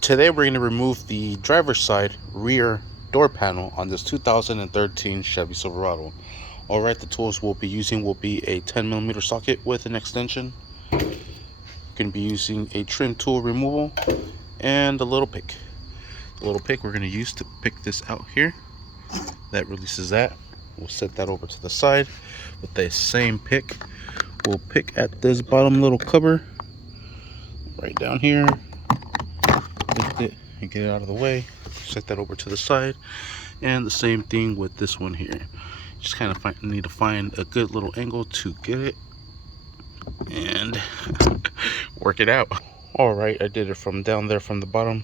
Today we're going to remove the driver's side rear door panel on this 2013 Chevy Silverado. Alright, the tools we'll be using will be a 10mm socket with an extension. We're going to be using a trim tool removal and a little pick. The little pick we're going to use to pick this out here. That releases that. We'll set that over to the side. With the same pick, we'll pick at this bottom little cover right down here. Lift it and get it out of the way. Set that over to the side. And the same thing with this one here. Just kind of need to find a good little angle to get it and work it out. Alright, I did it from down there from the bottom.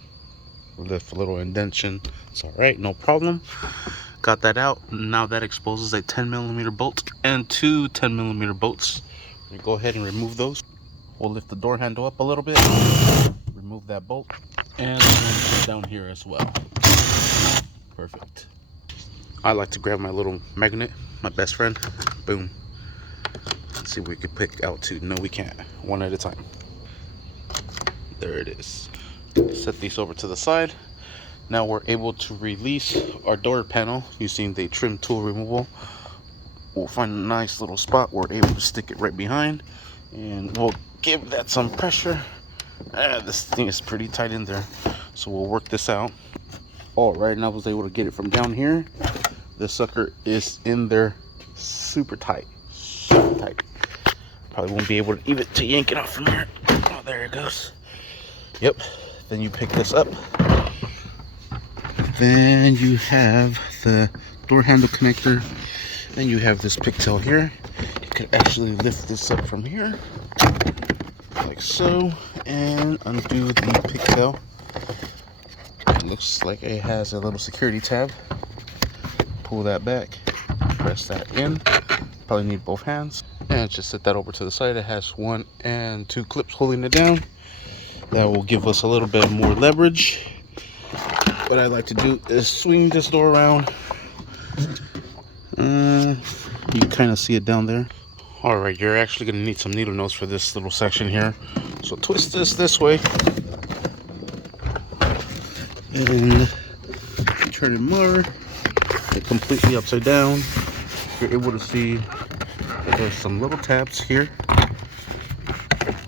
Lift a little indentation. It's alright, no problem. Got that out. Now that exposes a 10mm bolt and two 10mm bolts. We go ahead and remove those. We'll lift the door handle up a little bit. Remove that bolt. And down here as well. Perfect. I like to grab my little magnet, my best friend. Boom. Let's see what we can pick out two. No, we can't. One at a time. There it is. Set these over to the side. Now we're able to release our door panel using the trim tool removal. We'll find a nice little spot. We're able to stick it right behind. And we'll give that some pressure. This thing is pretty tight in there. So we'll work this out. Alright, and I was able to get it from down here. This sucker is in there super tight. Super tight. Probably won't be able to even to yank it off from here. Oh, there it goes. Yep. Then you pick this up. Then you have the door handle connector. Then you have this pigtail here. You could actually lift this up from here, like so, and undo the pigtail. It looks like it has a little security tab. Pull that back, press that in. Probably need both hands. And just set that over to the side. It has 1 and 2 clips holding it down. That will give us a little bit more leverage. What I like to do is swing this door around. You can kind of see it down there. Alright, you're actually going to need some needle nose for this little section here. So twist this way. And turn it more. It completely upside down. You're able to see there's some little tabs here.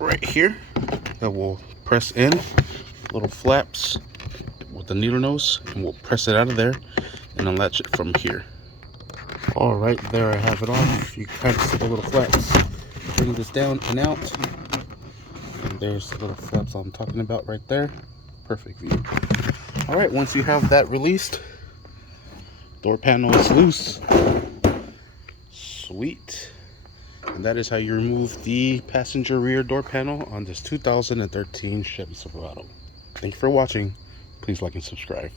Right here. That will press in. Little flaps with the needle nose. And we'll press it out of there. And unlatch it from here. Alright, there I have it off. You can kind of see the little flaps. Bring this down and out. And there's the little flaps I'm talking about right there. Perfect view. Alright, once you have that released, door panel is loose. Sweet. And that is how you remove the passenger rear door panel on this 2013 Chevy Silverado. Thank you for watching. Please like and subscribe.